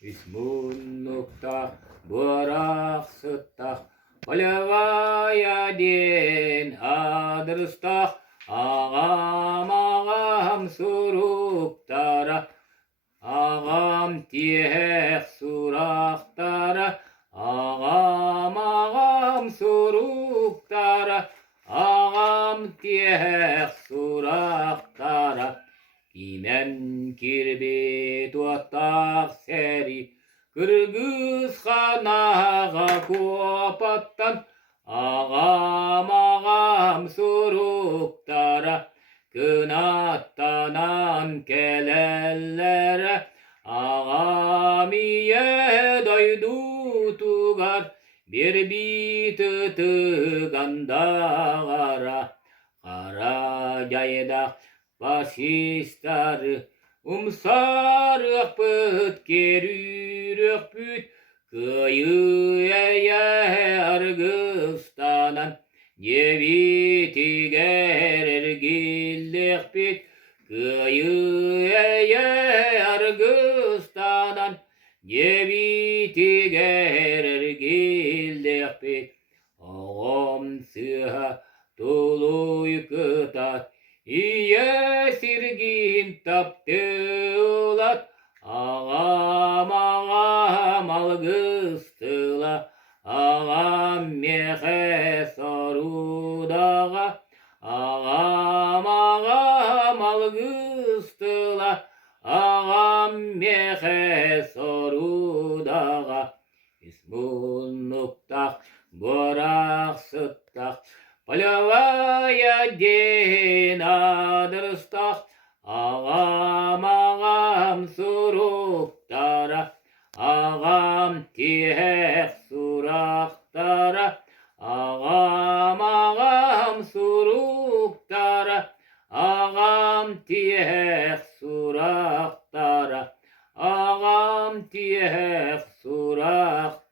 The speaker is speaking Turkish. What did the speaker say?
Ismun nokta bırak sıtta Polevaya den adırsta Ağam ağam suruktara Ağam tiyek suraktara Ağam ağam suruktara Ağam tiyek suraktara Kimen kirbe tuatak seri Kırgız hanaga kopattan Ağam ağam suruktara Kınattanan kelellere Ağam iye doydu tugar Bir biti tıgandağara Kara cayda Faşistları umsarık pıt kerürük büt Kıyıya Argıstanan Ceviti gerer gillik büt Kıyıya Argıstanan Ceviti gerer gillik büt Ağam sıha tuluy kıtat İye sirgin taptılat Ağam ağam algıstıla Ağam mehe sorudağa Ağam ağam algıstıla Ağam mehe sorudağa İsmun noktak borak sıttak Polevaya den adırsta Ağam ağam suruktara Ağam tiyek suraktara Ağam ağam suruktara Ağam tiyek suraktara Ağam tiyek suraktara